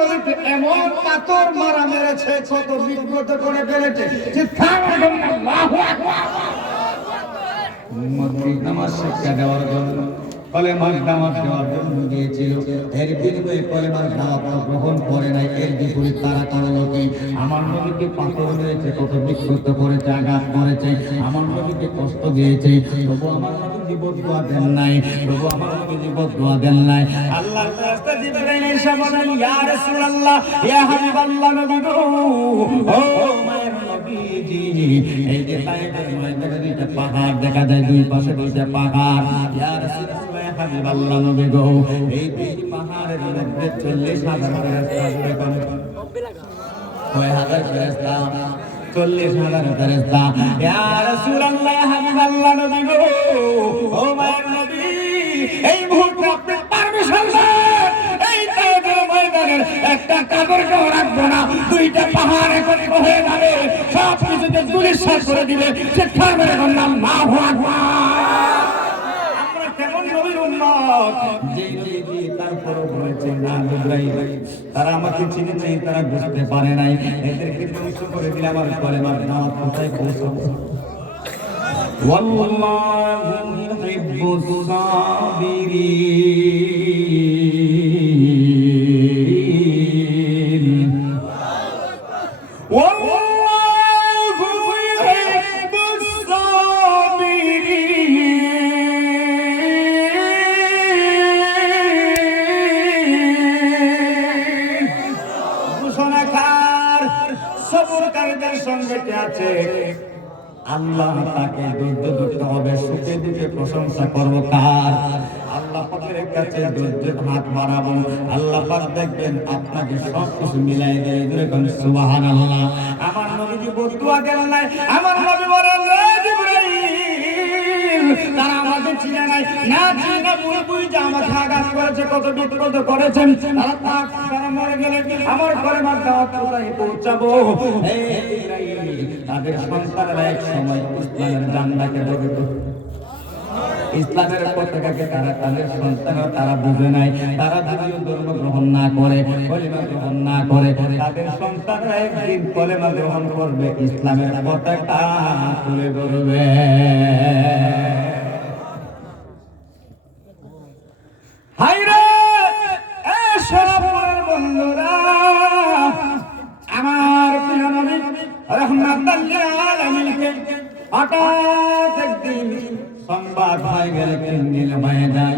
নবীকে এমন পাথর মারা মেরেছে, কত বিব্রত করে ফেলেছে। চিৎকার আল্লাহু আকবার। উম্মতকে নামাজ শিক্ষা দেওয়ার জন্য, কলেমার দাওয়াত দেওয়ার জন্য দিয়েছিল। এর বিনিময়ে কলেমার দাওয়াত গ্রহণ করে নাই। এর বিপরীত তারা করলো কি? আমার নবীকে পাথর মেরেছে, কত বিক্ষত করেছে, আঘাত করেছে, আমার নবীকে কষ্ট দিয়েছে। তবু আমার নবী জীবন দোয়া দেন নাই, তবু আমার নবী জীবন দোয়া দেন নাই। আল্লাহর ফেরেশতা জিবরাইল এসে বলেন, ইয়া রাসূলুল্লাহ, ইয়া হাবিবাল্লাহ, নবী গো, ও মায়ের নবীজি, এই যে তায়েফের ময়দানে দুইটা পাহাড় দেখা যায়, দুই পাশে দুইটা পাহাড়। ইয়া রাসূলুল্লাহ, ইয়া হাবিবাল্লাহ, নবী গো, এই দুই পাহাড়ের মধ্যে 40,000 ফেরেশতা জুড়ে কোন 9000 ফেরেশতা, 40,000 ফেরেশতা। ইয়া রাসূলুল্লাহ, ইয়া হাবিবাল্লাহ, নবী গো, ও মায়ের নবী, এই মুহূর্তে আপনি পারমিশন দেন, এই তায়েফের ময়দানের একটা কাপড়কেও রাখবো না, দুইটা পাহাড় একত্র হয়ে যাবে, সব কিছুতে ধূলিসাৎ করে দিবে। চিৎকার মেরে বললাম আল্লাহু আকবার। আমরা কেমন নবীর উম্মত? জি জি জি। তারপরও বলেছে না জিবরাইল, তারা আমাকে চিনে নাই, তারা বুঝতে পারে নাই, এদেরকে ধ্বংস করে দিলে আমার কলেমার দাওয়াত কোথায় পৌঁছাবে? ওয়াল্লাহু ইউহিব্বুস সাবিরিন। ওয়াল্লাহু ইউহিব্বুস সাবিরিন। ঘোষণাকার সবরকারীদের সঙ্গে কে আছে? আল্লাহ তাকে ধৈর্য ধরতে হবে, সুখে দুঃখে প্রশংসা করব কার? আল্লাহ পাকের কাছে ধৈর্যের হাত বাড়াবো, আল্লাহ পাক দেখবেন আপনাকে সব কিছু মিলাই দেয়। যেরকম সুবহানাল্লাহ। আমার নবীজি বদুয়া দেন নাই, আমার নবী বলেন, রে জিবরাইল, তারা আমাকে চিনে নাই, না চিনে বুঝবুই যে আমাকে আঘাত করেছে, কত বিব্রত করেছেন, তারা মরে গেলে আমার কলেমার দাওয়াত কোথায় পৌঁছাবো? হে জিবরাইল, তাদের সন্তানেরা এক সময় ইসলামের জান্নাতে ঢুকবে, ইসলামের পতাকাকে তারা, তাদের সন্তানরা তারা বুঝে নাই, তারা দ্বিতীয় ধর্ম গ্রহণ না করে, কলেমা গ্রহণ না করে, তাদের সন্তানরা একদিন কলেমা গ্রহণ করবে, ইসলামের পতাকা তুলে ধরবে। হায়রে এ সরবরাহ বন্ধুরা, আমার প্রিয় নবী রাহমাতাল লিল আলামিনকে হঠাৎ একদিন সংবাদ হয়ে গেল, কিঞ্জিল হয়ে যায়,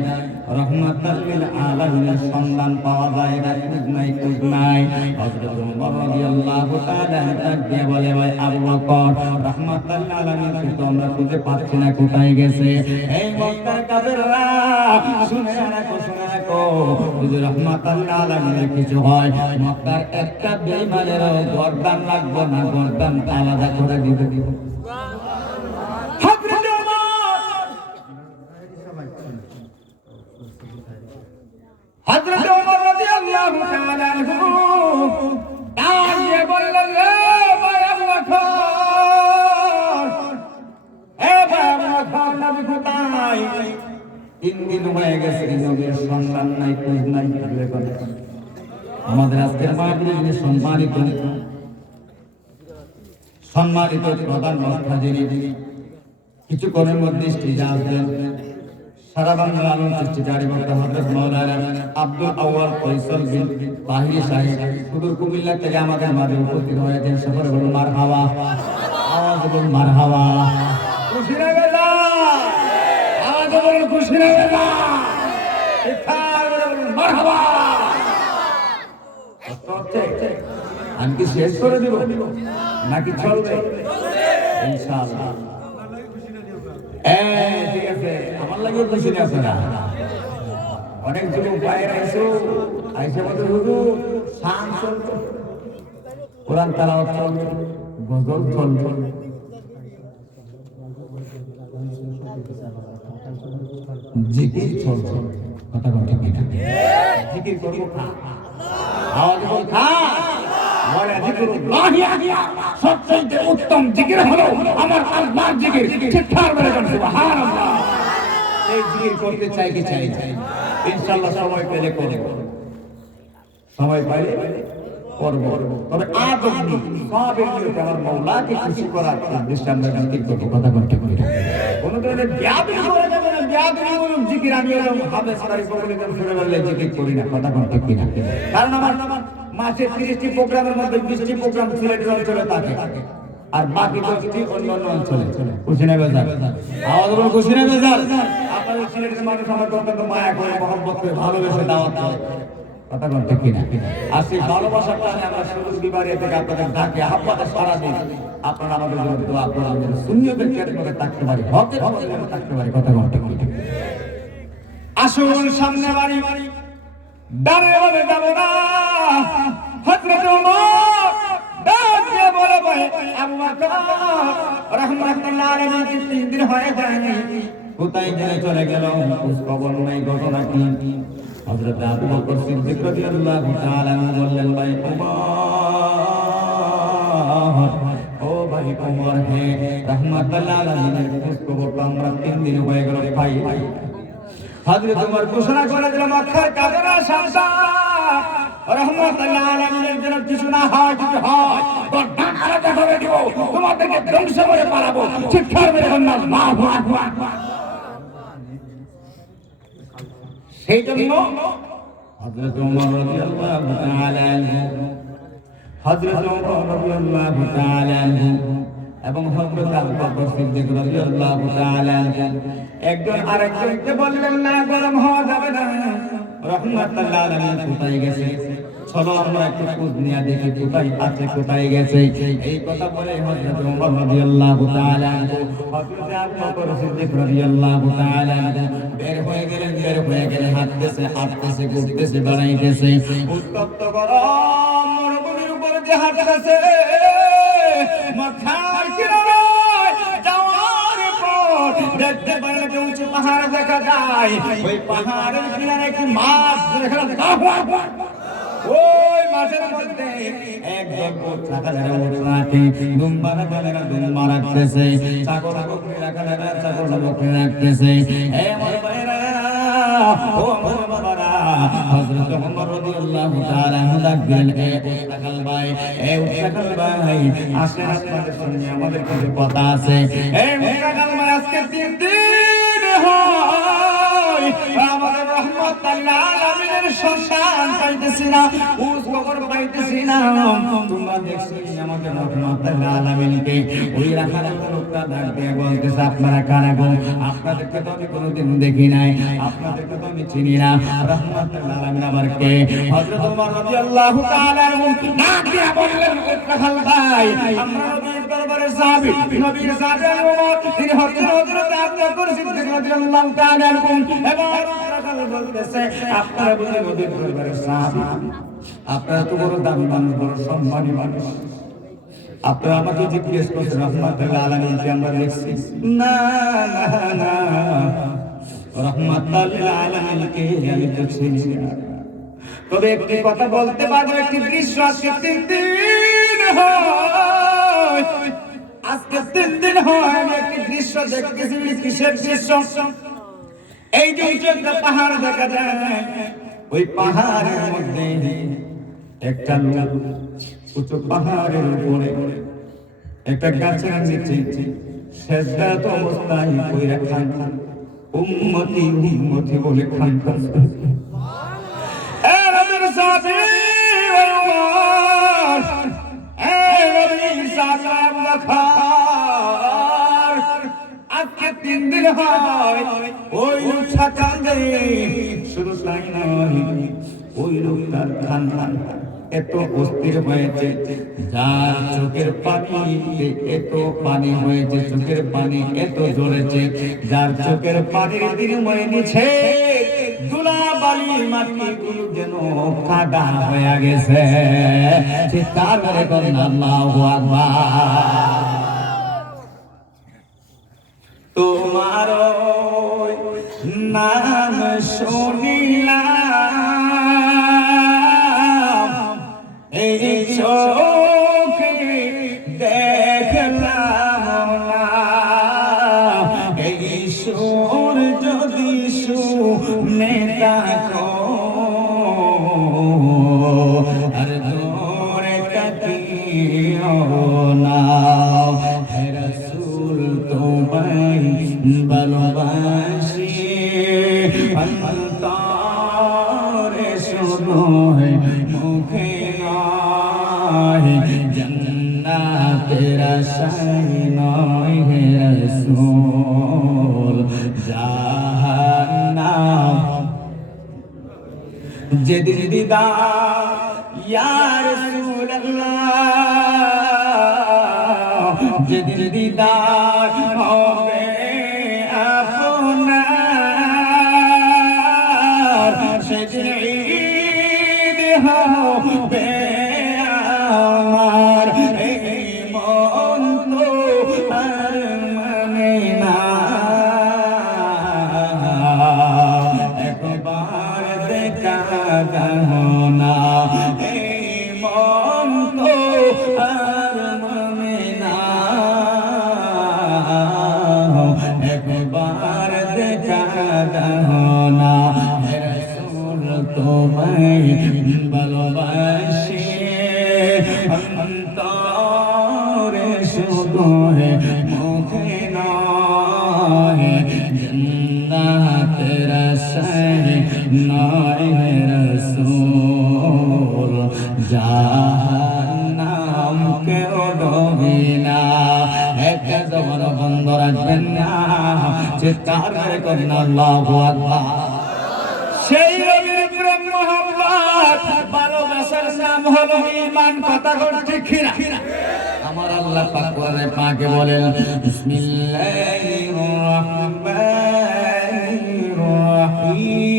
রাহমাতাল লিল আলামিনের সন্ধান পাওয়া যায় না, খোঁজ নাই, খোঁজ নাই। হযরত ওমর রাদিয়াল্লাহু তাআলা ডাক দিয়ে বলে, ভাই আবু বকর, রাহমাতাল লিল আলামিনকে তো আমরা খুঁজে পাচ্ছি না, কোথায় গেছে? এই মক্কার কাফেররা শুনে রাখো, শুনে রাখো, যদি রাহমাতাল লিল আলামিনের কিছু হয়, মক্কার একটা বেঈমানেরও গর্দান লাগবে না, গর্দান আলাদা করে দিবে। হযরত ওমর রাদিয়াল্লাহু তাআলা আনহু ডাক দিয়ে বললেন, রে ভাই আবু বকর, এ ভাই আবু বকর, নবী কোথায়? 3 দিন হয়ে গেছে, নবীর সন্ধান নাই, খোঁজ নাই। আমাদের আজকের মাহফিলে যিনি সম্মানিত প্রধান মুফতি, কিছুক্ষণের মধ্যে স্টেজে আসবেন, সারা বাংলার আলোর সৃষ্টি জারি করতে হযরত মাওলানা আব্দুল আউয়াল ফয়সাল বিন তাহির সাহেব সুদূর কুমিল্লা থেকে আমাদের মাঝে উপস্থিত হয়েছেন। সকলে বলুন মারহাবা, আওয়াজ বলুন মারহাবা। খুশি লাগে না? আওয়াজ বলুন খুশি লাগে না? ইফতার বলুন মারহাবা। আমি কি শেষ করে দিব নাকি চলবে? ইনশাআল্লাহ। ঠিক আছে, আমার লাগে খুশি নেই আপনারা। অনেক যুবক বাইরে আইসে বলতে হুজুর শান চলতো, কোরআন তেলাওয়াত চলতো, গজল চলতো, জিকির চলতো। কথা বলতে কি না? জিকির করবো খা, আওয়াজ বল খা। সবচেয়ে উত্তম জিকির হলো আমার আল্লাহর জিকির। চিৎকার করে বলুন সুবহানাল্লাহ। এই জিকির করতে চাই কি চাই? ইনশাআল্লাহ সময় পেলে করব। সময় পাইলে করব। তবে আজ অবধি সবের নিয়তে আমার মওলাকে খুশি করার উদ্দেশ্যে আমরা জিকির করব। কথা বলতে করি কোন ধরনের ব্যাধি করে যাবে না, ব্যাধিমূলক জিকির আমি এরকম হাফেজ কারি করে শুনে বললে জিকির করি না। কথা বলতে কি না, কারণ আমার মাসে 30টি প্রোগ্রামের মধ্যে 20টি প্রোগ্রাম সিলেটের অঞ্চলে থাকে আর বাকি 10টি অন্যান্য অঞ্চলে। খুশি না বেজার? আওয়াজ বলুন খুশি না বেজার? আপনাদের সিলেটের মানুষ আমার অত্যন্ত মায়া করে, মহব্বত করে, ভালোবেসে দাওয়াত করে। কথা বলতে কি না, আর সেই ভালোবাসার কারণে আমরা সুযোগ দিবারে থেকে আপনাদের ডাকে আহ্বানে সারা দিন। আপনারা আমাদের জন্য দোয়া করুন, আমাদের সুন্নিয়তের খেদমতে থাকতে পারি, হকের খেদমতে থাকতে পারি। কথা বলতে কি না, আসুন সামনে বাড়ি ডানে বামে যাব না। হযরত ওমর ডাক দিয়ে বলে ভাই আবু বকর রাহমাতুল্লাহ আলাইহি 3 দিন হয়ে যায়, কোথায় যেন চলে গেল, খোঁজ খবর নাই, ঘটনা কি? হযরত আবু বকর সিদ্দিক রাদিয়াল্লাহু তাআলা বললেন, ভাই ওমর, ও ভাই ওমর, হে রাহমাতুল্লাহ আলাইহি খোঁজ খবর আমরা 3 দিন হয়ে গেল ভাই। হযরত ওমর ঘোষণা করে দিল, মক্কার কাফেররা সাবধান, রাহমাতুল্লাহ আলাইহির জন্য কিছু না হয়, কিছু হয় গর্দান আলাদা করে দিব, তোমাদেরকে ধ্বংস করে পালাবো। চিৎকার মেরে বলুন আল্লাহু আকবার। সেই জন্য হযরত ওমর রাদিয়াল্লাহু তাআলা এবং হযরত আবু বকর সিদ্দিক রাদিয়াল্লাহু তাআলা একজন আরেকজনকে বললেন, না গরম হওয়া যাবে না, রাহমাতুল্লাহ আলাইহি কোথায় গেছে, চলো আমরা একটু খোঁজ নিয়ে দেখি কোথায় আছে, কোথায় গেছে। এই কথা বলে হযরত ওমর রাদিয়াল্লাহু তাআলা হযরত আবু বকর সিদ্দিক রাদিয়াল্লাহু তাআলা বের হয়ে গেলেন, হাঁটতেছে, ঘুরতেছে, বেড়াইতেছে। উত্তপ্ত গরম মরুভূমির উপর যে হাঁটতেছে, মক্কার কিনারায় যাওয়ার পর দেখতে পারে যে উঁচু পাহাড় দেখা যায়। ওই পাহাড়ের কিনারে একটি মাছ দেখা যায়। ওই মাঠের মধ্যে একজন দুম্বা রাখতেছে, ছাগল বকরি রাখতেছে। আমার ভাইরা, ও আমার বাবারা, হযরত ওমর রাদিয়াল্লাহু তাআলা ডাক দিলেন, এ উসতাকাল ভাই, আসেন আপনাদের সঙ্গে আমাদের কিছু কথা আছে। এই উসতাকাল ভাই, আজকে 3 দিন হয় আমাদের রাহমাতুল্লাহ আলামিনের সন্তান পাইতেছি না, খোঁজ খবর পাইতেছি না। তোমরা দেখছো আমাদের রাহমাতুল্লাহ আলামিনকে? ওই রাখাল লোকটা ডাক দিয়ে বলতেছে, আপনারা কারা গো? আপনাদেরকে তো আমি কোনোদিন দেখি নাই, আপনাদেরকে তো আমি চিনি না, রাহমাতুল্লাহ আলামিন আবার কে? হযরত ওমর রাদিয়াল্লাহু তাআলা ডাক দিয়ে বললেন, রাখাল ভাই, আমরা নবীর দরবারের সাহাবী, নবীর সাহাবী ওমর, তিনি হযরত আবু বকর সিদ্দিক রাদিয়াল্লাহু তাআলা এবং রাখাল বলতেছে, আপনারা বুঝি নবীর দরবারের সাহাবী, আপনারা তো বড় দামি মানুষ, বড় সম্মানী মানুষ, আপনারা আমাকে জিজ্ঞেস করছেন রাহমাতুল্লাহ আলামিনকে আমরা দেখছি? না না না, রাহমাতুল্লাহ আলামিনকে আমি দেখছি না। তবে একটি কথা বলতে পারবো, একটি দৃশ্য আজকে 3 দিন হয়, আজকে 3 দিন হয় আমি একটি দৃশ্য দেখতেছি। কিসের দৃশ্য? এই যে উঁচু একটা পাহাড় দেখা যায়, ওই পাহাড়ের মধ্যে একটা লোক উঁচু পাহাড়ের উপরে একটা গাছের নিচে সেজদারত অবস্থায় কইরা খান, উম্মতি উম্মতি বলে খান। এ নবীর সাহাবী ওমর, এ নবীর সাহাবী আবু বকর, আজকে 3 দিন হয় ওই লোকটা কাঁদে। শুধু তাই নয়, ওই লোকটার কান্না এত অস্থির হয়েছে, যার চোখের পানিতে এত পানি হয়েছে, চোখের পানি এত ঝরেছে, যার চোখের পানির বিনিময়ে নিচে ধুলা বালি মাটি গুলো যেন কাদা হয়ে গেছে। চিৎকার করে বলেন আল্লাহু আকবার। তোমার নাম শুনিলাম, এই চোখে দেখলাম না, এই সুর যদি শুনে থাকো শুধু মুখে নয়, জান্নাতের আশায় নয় হে রাসূল, জাহান্নাম যেদিন দিদার ইয়া রাসূলুল্লাহ, যেদিন দিদার হবে আপনার, সেদিন ঈদ হবে আমার। এই মন তো আর মানে না, একবার দেখা দাও না। এই মন তো আর মানে না, একবার দেখা দাও না। হে রাসূল তোমায় ভালোবাসি অন্তরে শুধু মুখে নয়, জান্নাতের আশায় নয় হে রাসূল, জাহান্নাম কেউ ডোবে না। একটা জবান বন্ধ রাখবেন না, চিৎকার করে করেন আল্লাহু আকবার। সেই নবীর প্রেম মহব্বত ভালোবাসার নাম হলো ঈমান, কথা ঠিক কিনা? আমার আল্লাহ পাক কোরআনে পাকে বলেন বিসমিল্লাহির রাহমানির রাহিম,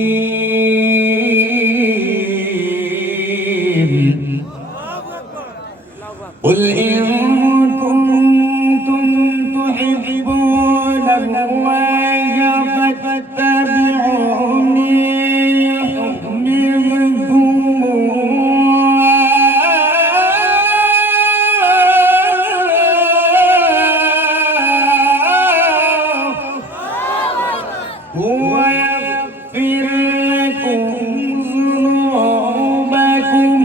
قل إن كنتم تحبون الله فاتبعوني يحببكم ويغفر لكم ذنوبكم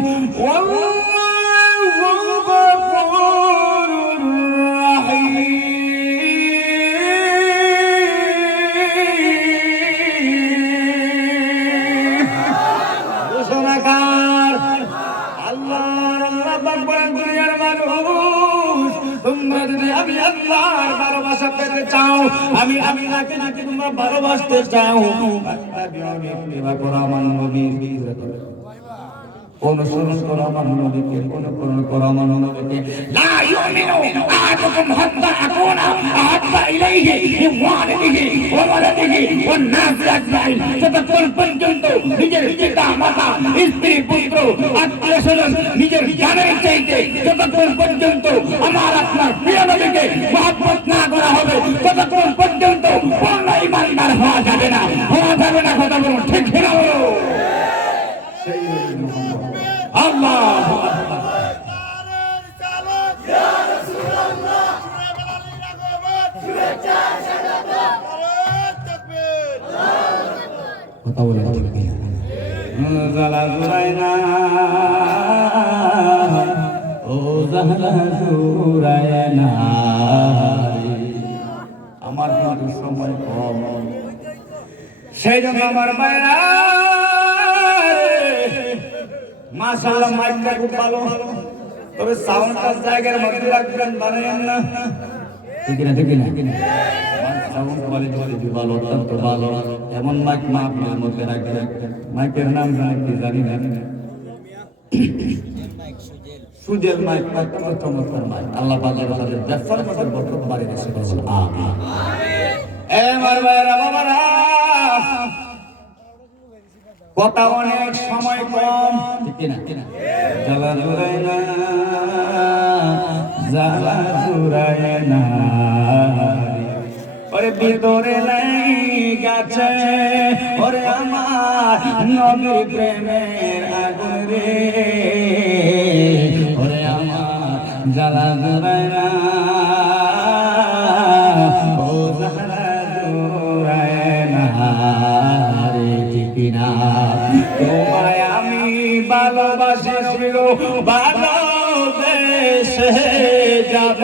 والله غفور رحيم। ঘোষণাকার আল্লাহ পাক বলেন, দুনিয়ার মানুষ তোমরা যদি আমি আল্লাহর ভালোবাসা পেতে চাও, আমি আল্লাহকে যদি তোমরা ভালোবাসতে চাও, ইত্তিবা করো আমার নবীর অনুসরণ করো আমার নবীকে, অনুকরণ করো আমার নবীকে। লা ইউমিনু আহাদুকুম হাত্তা আকুনা আহাব্বা ইলাইহি মিন ওয়ালিদিহি ওয়া ওয়ালাদিহি ওয়ান নাসি আজমাইন, যতক্ষণ পর্যন্ত নিজের পিতা মাতা স্ত্রী পুত্র আত্মীয় স্বজন নিজের জানের চাইতে যতক্ষণ পর্যন্ত আমার আপনার প্রিয় নবীকে মহব্বত না করা হবে, ততক্ষণ পর্যন্ত পূর্ণ ঈমানদার হওয়া যাবে না, হওয়া যাবে না। কথা বলুন ঠিক কিনা? বলো আল্লাহু আকবার। ইয়া রাসূলুল্লাহ, কথা বলে জালা জুরাইনা ও জালা জুরাইনা, আমার কিন্তু সময় কম, সেই জন্য আমার মায়েরা মাশাআল্লাহ মাইকটা খুব ভালো, তবে সাউন্ডটা জায়গার মধ্যে রাখবেন, বানায়েন না, ঠিক না? ঠিক না? সাউন্ড কোয়ালিটি ভালো, অত্যন্ত ভালো। এমন মাইক মা আপনার মধ্যে রাখবেন। মাইকের নাম কি জানি না, সুজেল মাইক, চমৎকার মাইক। আল্লাহ পাক তাদের ব্যবসার মধ্যে বরকত বাড়িয়ে দিয়েছে। আমিন। এ আমার ভাইরা বাবারা, কথা অনেক, সময় কম, ঠিক না? জ্বালা জুরাইনা, জ্বালা জুরাইনা, ওরে ভিতরে নাই গাছে ওরে আমার নবীর প্রেমের আগুন রে, ওরে আমার জ্বালা জুরাইনা, ও জ্বালা জুরাইনা রে, ঠিক না? তোমায় আমি ভালোবাসি, ভালোবেসে যাব।